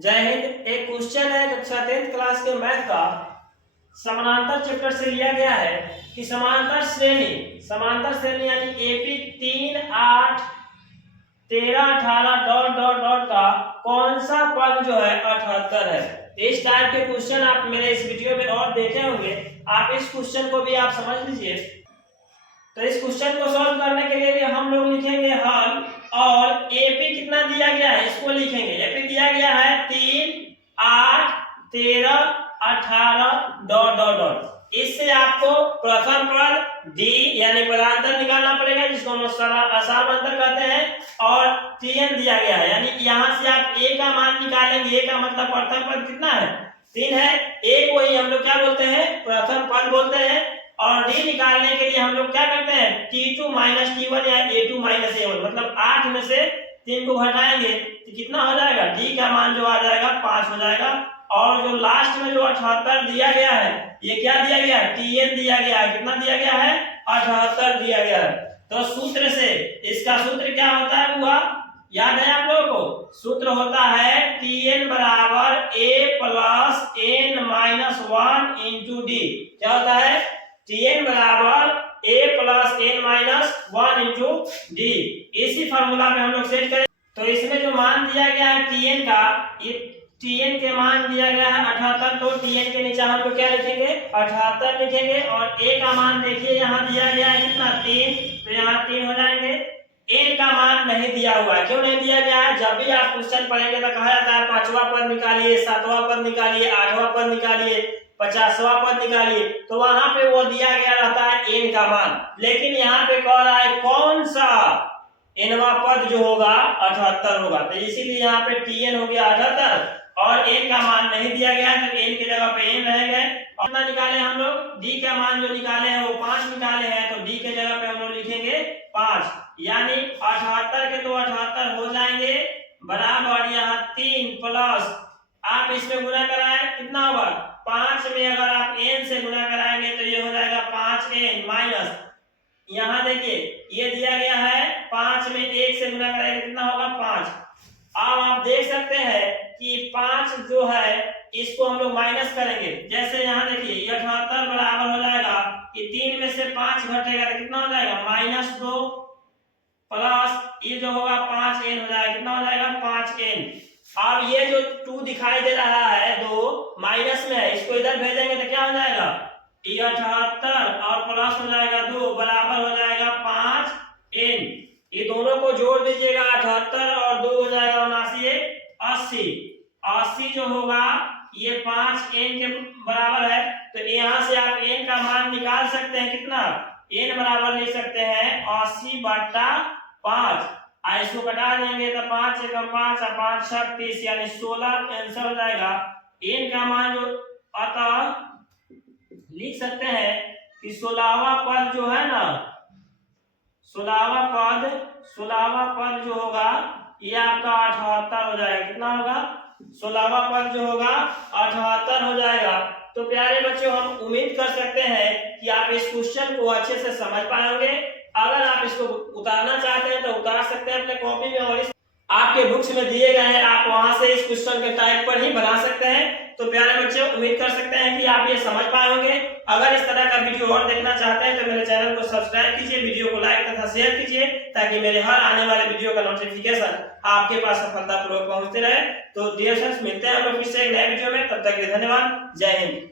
जय हिंद। एक क्वेश्चन है कक्षा 10th क्लास के मैथ का समानांतर चैप्टर से लिया गया है कि समांतर श्रेणी यानी एपी 3 8 13 18 डॉट डॉट डॉट का कौन सा पद जो है 78 है। इस टाइप के क्वेश्चन आप मेरे इस वीडियो में और देखे होंगे। आप इस क्वेश्चन को भी आप समझ लीजिए। तो इस क्वेश्चन को सॉल्व करने के लिए भी हम लोग लिखेंगे हल और एपी कितना दिया गया है इसको लिखेंगे। एपी दिया गया है 3 8 13 18 डॉट डॉट डॉट। इससे आपको प्रथम पद डी यानी पदांतर निकालना पड़ेगा जिसको हम असामांतर कहते हैं और टीएन दिया गया है यानी यहाँ से आप ए का मान निकालेंगे। ए का मतलब प्रथम पद कितना है 3 है। ए को ही हम लोग क्या बोलते हैं प्रथम पद बोलते हैं और डी निकालने के लिए हम लोग क्या करते हैं T2 माइनस T1 या A2 माइनस A1 मतलब 8 में से 3 को घटाएंगे तो कितना हो जाएगा डी का मान जो आ जाएगा 5 हो जाएगा। और जो लास्ट में जो 78 दिया गया है ये क्या दिया गया है TN दिया गया है। कितना दिया गया है 78 दिया गया है। तो सूत्र से इसका सूत्र क्या होता है हुआ याद है आप लोगों को। सूत्र होता है TN बराबर A plus N minus 1 into D. क्या होता है Tn बराबर a plus N minus 1 into D. इसी फार्मूला में हम लोग सेट करें तो इसमें जो मान दिया गया है Tn का ये Tn के मान दिया गया है 78। तो Tn के नीचे हम लोग क्या लिखेंगे 78 लिखेंगे और a का मान देखिए यहाँ दिया गया है कितना 3 तो यहाँ 3 हो जाएंगे। n का मान नहीं दिया हुआ है। क्यों नहीं दिया गया है जब भी आप क्वेश्चन पढ़ेंगे तो कहा जाता है 5वां पद निकालिए 7वां पद निकालिए 8वां पद निकालिए 50वां पद निकालिए तो वहां पे वो दिया गया रहता है n का मान। लेकिन यहाँ पे कह रहा है कौन सा nवां पद जो होगा 78 होगा तो इसीलिए यहाँ पे Tn हो गया 78 और n का मान नहीं दिया गया तो n की जगह पे n रह गए। कितना निकाले हम लोग d का मान जो निकाले हैं वो 5 निकाले हैं तो d के जगह पे हम लोग लिखेंगे 5 यानी 78 के तो 78 हो जाएंगे बराबर यहाँ 3 प्लस आप इसमें गुणा कराएं कितना होगा 5 में अगर आप n से गुणा कराएंगे तो ये हो जाएगा 5n माइनस यहाँ देखिए ये दिया गया है 5 में 1 से गुणा कराएंगे कितना होगा 5। अब आप देख सकते हैं कि 5 जो है इसको हम लोग माइनस करेंगे। जैसे यहाँ देखिए ये 78 बराबर हो जाएगा कि 3 में से 5 घटेगा तो कितना हो जाएगा -2 प्लस ये जो होगा 5n हो जाएगा कितना हो जाएगा 5n। अब ये जो 2 दिखाई दे रहा है 2 माइनस में है इसको इधर भेजेंगे तो क्या हो जाएगा ये 78 और प्लस हो जाएगा 2 बराबर हो जाएगा 5n। ये दोनों को जोड़ दीजिएगा 78 और 2 हो जाएगा 79 80 जो होगा ये 5n के बराबर है। तो यहाँ से आप n का मान निकाल सकते हैं कितना n बराबर लिख सकते हैं 80/5। इसको कटा देंगे तो 5 × 5 और 5 × 30 यानी 16 आंसर हो जाएगा। n का मान जो अतः लिख सकते हैं कि 16वां पद जो है ना 16वां पद जो होगा ये आपका 78 हो जाएगा। कितना होगा 16वां पद जो होगा 78 हो जाएगा। तो प्यारे बच्चों हम उम्मीद कर सकते हैं कि आप इस क्वेश्चन को अच्छे से समझ पाएंगे। अगर आप इसको उतारना चाहते हैं तो उतार सकते हैं अपने कॉपी में और आपके बुक्स में दिए गए हैं आप वहां से इस क्वेश्चन के टाइप पर ही बना सकते हैं। तो प्यारे बच्चों उम्मीद कर सकते हैं कि आप ये समझ पाए होंगे। अगर इस तरह का वीडियो और देखना चाहते हैं तो मेरे चैनल को सब्सक्राइब कीजिए, वीडियो को लाइक तथा शेयर कीजिए ताकि मेरे हर आने वाले वीडियो का नोटिफिकेशन आपके पास सफलतापूर्वक पहुंचते रहे। तो डियर फ्रेंड्स मिलते हैं हम लोग फिर से एक नए वीडियो में। तब तक के लिए धन्यवाद। जय हिंद।